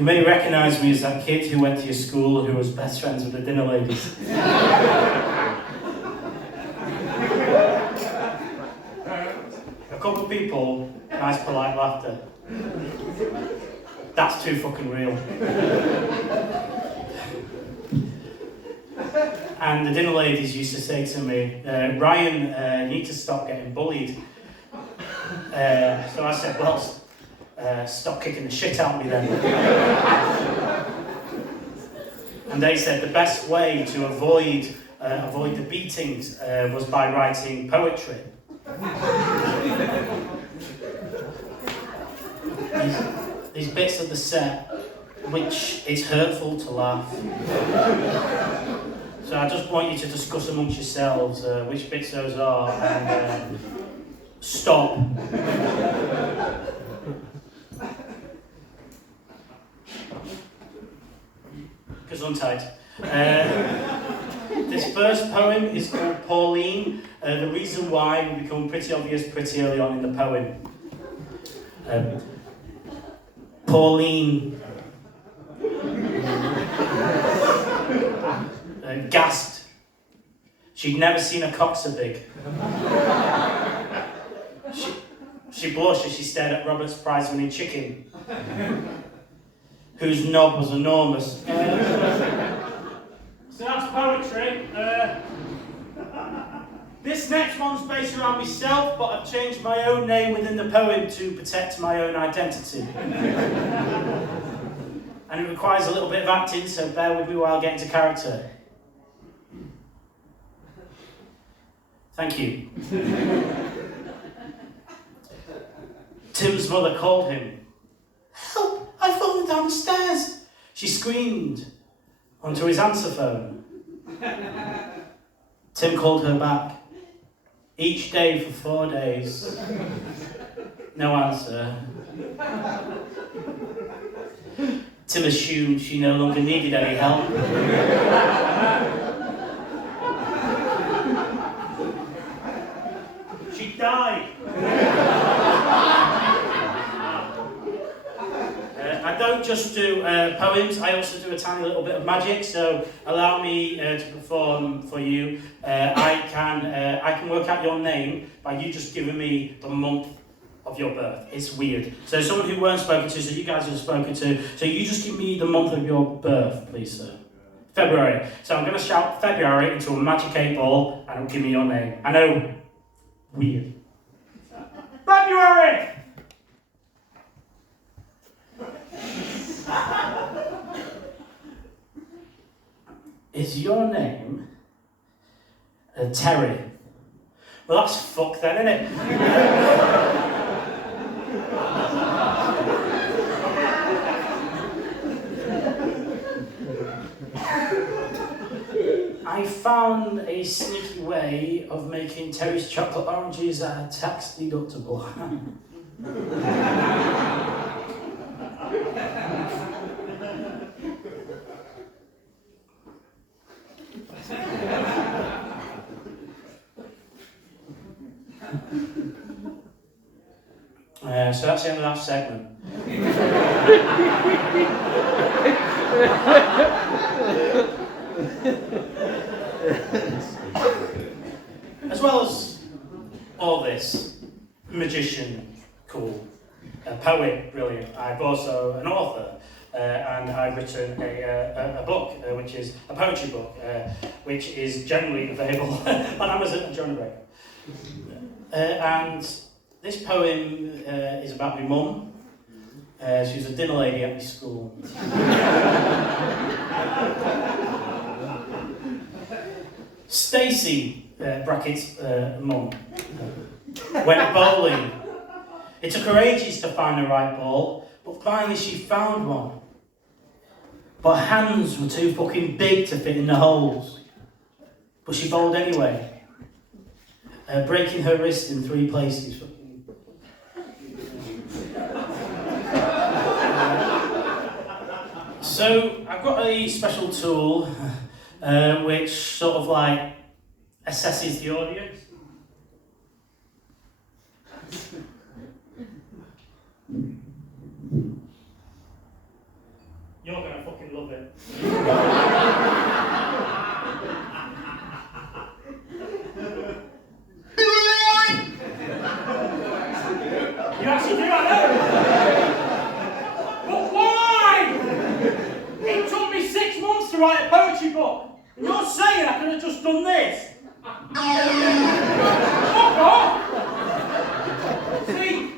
You may recognise me as that kid who went to your school who was best friends with the dinner ladies. A couple of people, nice polite laughter. That's too fucking real. And the dinner ladies used to say to me, Ryan, you need to stop getting bullied. So I said, well, stop kicking the shit out of me then. And they said the best way to avoid the beatings was by writing poetry. These bits of the set, which is hurtful to laugh. So I just want you to discuss amongst yourselves which bits those are and stop. Gesundheit. This first poem is called Pauline. The reason why will become pretty obvious pretty early on in the poem. Pauline gasped. She'd never seen a cock so big. She blushed as she stared at Robert's prize-winning chicken, whose knob was enormous. So that's poetry. This next one's based around myself, but I've changed my own name within the poem to protect my own identity. And it requires a little bit of acting, so bear with me while I get into character. Thank you. Tim's mother called him. Help! I've fallen down the stairs! She screamed onto his answer phone. Tim called her back. Each day for 4 days. No answer. Tim assumed she no longer needed any help. She died. I don't just do poems, I also do a tiny little bit of magic, so allow me to perform for you. I can work out your name by you just giving me the month of your birth. It's weird. So someone who weren't spoken to, so you guys have spoken to, so you just give me the month of your birth, please, sir. February. So I'm going to shout February into a magic 8-ball and it'll give me your name. I know, weird. February! Is your name Terry? Well, that's fuck then, isn't it? I found a sneaky way of making Terry's chocolate oranges tax deductible. So that's the end of that segment. As well as all this, magician, cool, a poet, brilliant. I'm also an author, and I've written a book, which is a poetry book, which is generally available on Amazon and John Break. And this poem is about my mum. She was a dinner lady at my school. Stacey, brackets, mum, went bowling. It took her ages to find the right ball, but finally she found one. But her hands were too fucking big to fit in the holes. But she bowled anyway, breaking her wrist in 3 places. So I've got a special tool which sort of like assesses the audience. write a poetry book. And you're saying I could have just done this? Fuck off! See?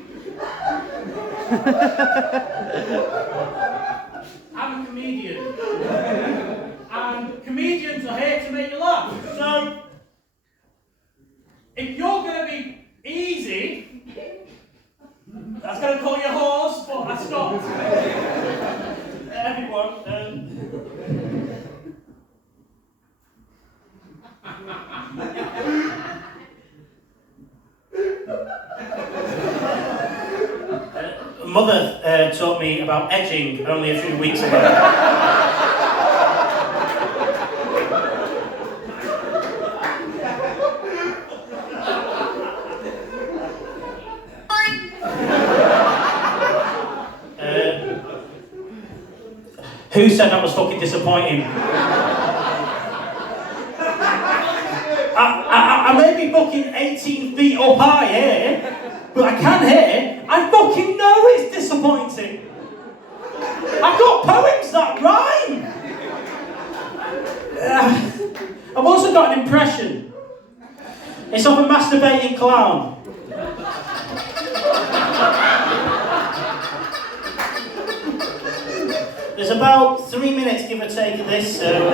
I'm a comedian. And comedians are here to make you laugh. So, if you're going to be easy, I was going to call you a horse, but I stopped. Everyone, Mother taught me about edging only a few weeks ago. Who said that was fucking disappointing? I may be fucking 18 feet up high here, but I can hear. I fucking know it's disappointing. I've got poems that rhyme. I've also got an impression. It's of a masturbating clown. There's about 3 minutes, give or take, of this, so...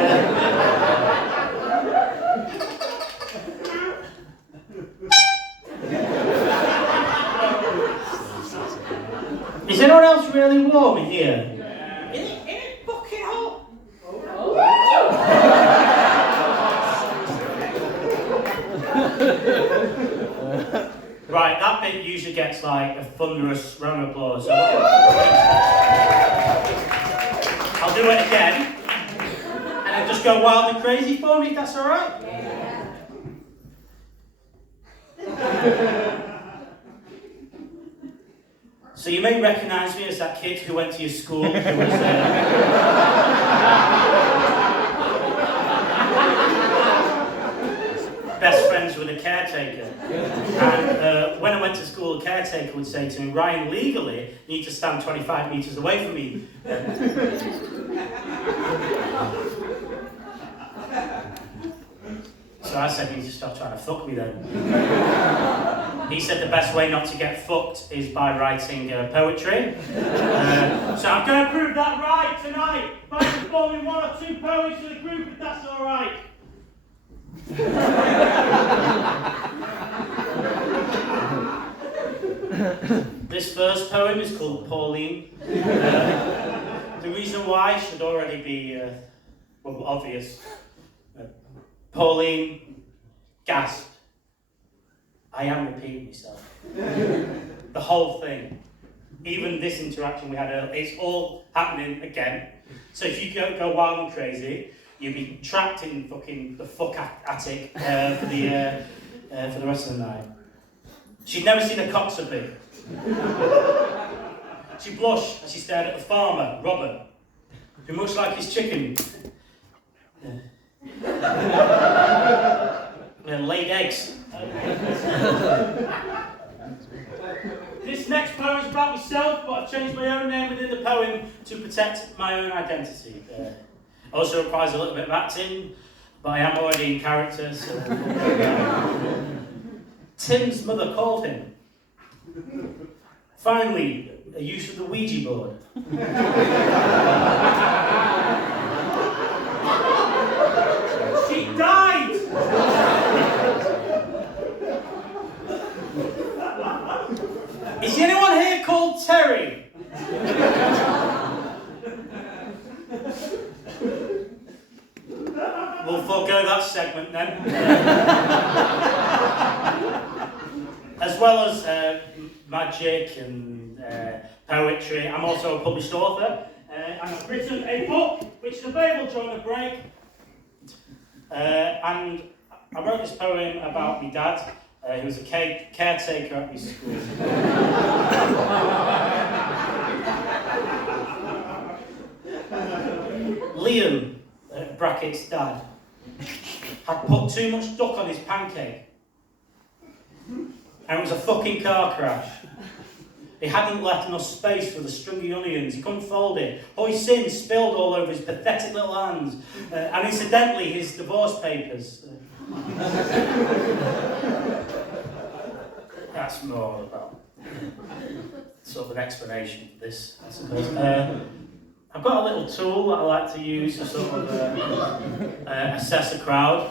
Is anyone else really warm in here? Is it fucking hot? Right, that bit usually gets like a thunderous round of applause. So I'll do it again, and then just go wild and crazy for me, if that's alright? So you may recognise me as that kid who went to your school, who was best friends with a caretaker. And when I went to school, the caretaker would say to me, Ryan, legally, you need to stand 25 metres away from me. So I said, you need to stop trying to fuck me then. He said the best way not to get fucked is by writing poetry. So I'm going to prove that right tonight by performing 1 or 2 poems to the group, if that's alright. This first poem is called Pauline. The reason why should already be obvious. Pauline gasped. I am repeating myself. The whole thing. Even this interaction we had earlier, it's all happening again. So if you go wild and crazy, you'll be trapped in fucking the attic for the rest of the night. She'd never seen a cock so big. She blushed as she stared at the farmer, Robin, who, much like his chicken, laid eggs. This next poem is about myself, but I've changed my own name within the poem to protect my own identity. Also requires a little bit of acting, but I am already in character, so... Tim's mother called him. Finally, a use of the Ouija board. She died! Is anyone here called Terry? We'll forego that segment then. As well as magic and poetry, I'm also a published author. And I've written a book which is available during the break. And I wrote this poem about my dad, who was a caretaker at my school. Liam, brackets dad, had put too much duck on his pancake. And it was a fucking car crash. He hadn't left enough space for the stringy onions. He couldn't fold it. Hoisin spilled all over his pathetic little hands. And incidentally, his divorce papers. That's more about sort of an explanation for this, I suppose. I've got a little tool that I like to use to sort of assess a crowd.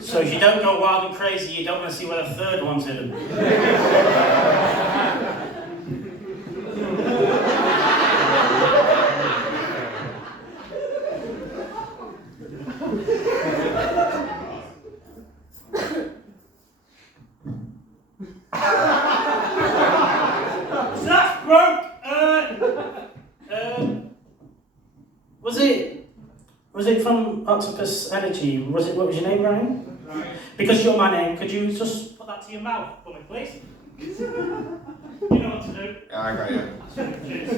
So if you don't go wild and crazy, you don't want to see where the third one's hidden. So that's broke. Was it from Octopus Energy? What was your name, Ryan? Right. Because you're my name, could you just put that to your mouth for me, please? You know what to do. Yeah, I got you. Cheers.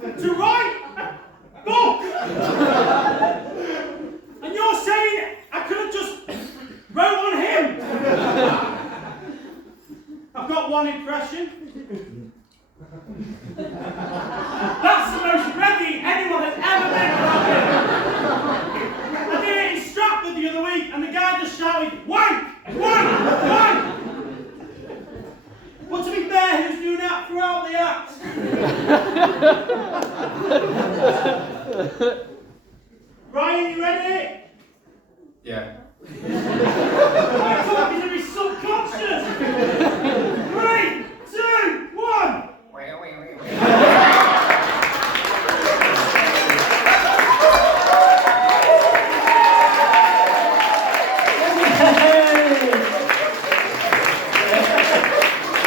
To write a book! And you're saying I could have just wrote on him! I've got one impression. That's the most ready anyone has ever been about him. I did it in Stratford the other week and the guy just shouted, wank! Wank! Wank! But to be fair, he was doing that throughout the act. Ryan, you ready? Yeah. I'm talking to me subconscious. 3, 2, 1.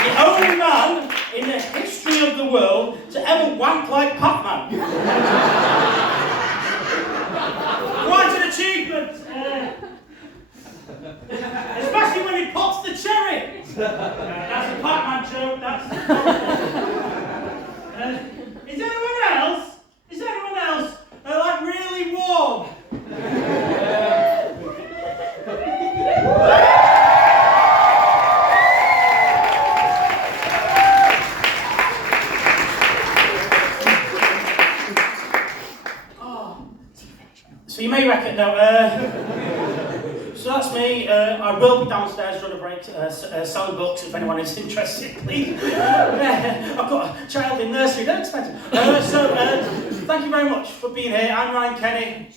The only man in the history of the world to ever wank like Pac-Man. Quite an achievement. Especially when he pops the cherry. That's a Pac-Man joke. That's. Is anyone else? Is anyone else like really warm? So you may reckon, no, so that's me. I will be downstairs during a break selling books if anyone is interested, please. I've got a child in nursery, don't expect it. Thank you very much for being here. I'm Ryan Kenny.